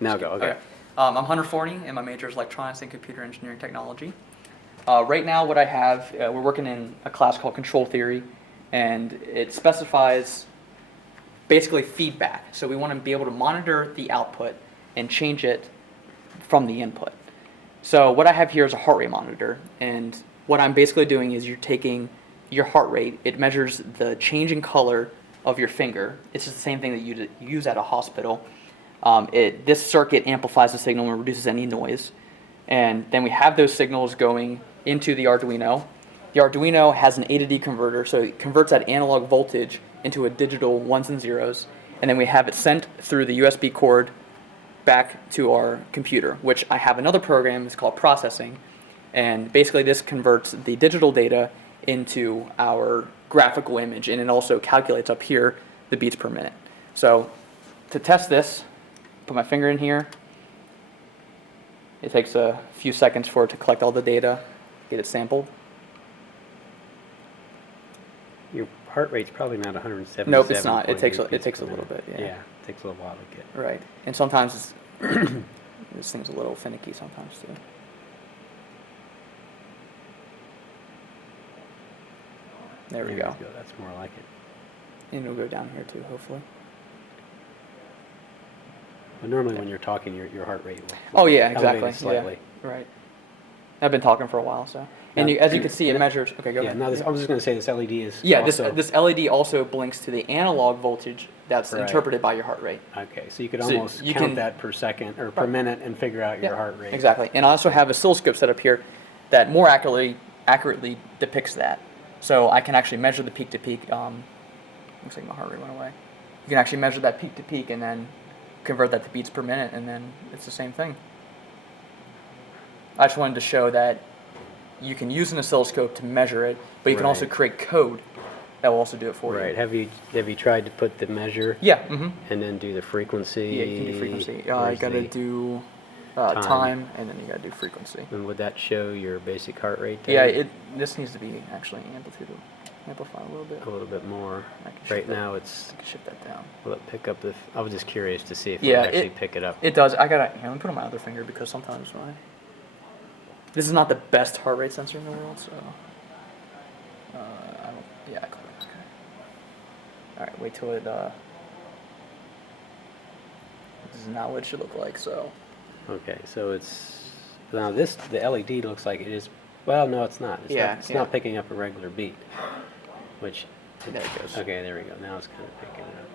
Now go, okay. I'm Hunter Forney, and my major is electronics and computer engineering technology. Right now, what I have, we're working in a class called control theory, and it specifies basically feedback. So we want to be able to monitor the output and change it from the input. So what I have here is a heart rate monitor, and what I'm basically doing is you're taking your heart rate, it measures the change in color of your finger. It's just the same thing that you use at a hospital. This circuit amplifies the signal and reduces any noise. And then we have those signals going into the Arduino. The Arduino has an A to D converter, so it converts that analog voltage into a digital ones and zeros. And then we have it sent through the USB cord back to our computer, which I have another program, it's called processing. And basically this converts the digital data into our graphical image, and it also calculates up here the beats per minute. So to test this, put my finger in here. It takes a few seconds for it to collect all the data, get it sampled. Your heart rate's probably not 177. Nope, it's not. It takes a little bit. Yeah. Yeah, it takes a little while to get. Right, and sometimes it's this thing's a little finicky sometimes too. There we go. That's more like it. And it'll go down here too, hopefully. But normally when you're talking, your heart rate will Oh yeah, elevate exactly. slightly. Yeah, right. I've been talking for a while, so. And as you can see, it measures. Okay, go Yeah, ahead. no, I was just going to say this LED is. Yeah, also, this LED also blinks to the analog voltage that's Right. interpreted by your heart rate. Okay, so you could So almost you count can- that per second or per Right. minute and figure out your heart rate. Exactly. And I also have a oscilloscope set up here that more accurately depicts that. So I can actually measure the peak to peak. Looks like my heart rate went away. You can actually measure that peak to peak and then convert that to beats per minute, and then it's the same thing. I just wanted to show that you can use an oscilloscope to measure it, but you can also Right. create code that will also do it for Right. you. Have you tried to put the measure? Yeah. Mm-hmm. And then do the frequency? Yeah, you can do frequency. You Where's gotta the- do time? time, and then you gotta do frequency. And would that show your basic heart rate there? Yeah, this needs to be actually amplified a little bit. A little bit more. I can shift Right that. now it's, I can shift that down. will it pick up the, I was just curious to see if it Yeah, would actually it- pick it up. It does. Here, let me put on my other finger because sometimes this is not the best heart rate sensor in the world, so I don't. Yeah, I call it. Okay. All right, wait till it. This is not what it should look like. So. Okay, so it's, now the LED looks like it is, well, no, it's not. It's Yeah. not picking up a regular beat, which, There it goes. okay, there we go. Now it's kind of picking it up.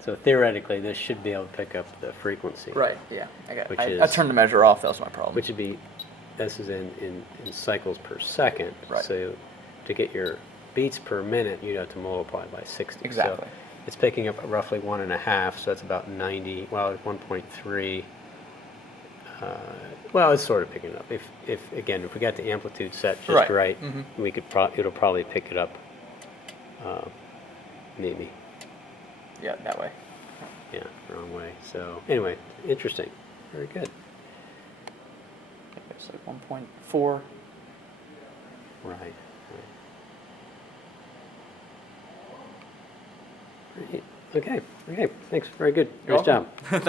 So theoretically, this should be able to pick up the frequency. Right. Yeah. Which I is- turned the measure off. That was my problem. Which would be, this is in cycles per second. Right. So to get your beats per minute, you'd have to multiply by 60. Exactly. So it's picking up roughly 1.5, so that's about 90, well, 1.3. Well, it's sort of picking it up. If again, if we got the amplitude set just right, Mhm. we could it'll probably pick it up, maybe. Yeah, that way. Yeah, wrong way. So anyway, interesting. Very good. It's like 1.4. Right. Great. Okay. Thanks. Very good. You're Nice job. welcome. Thanks.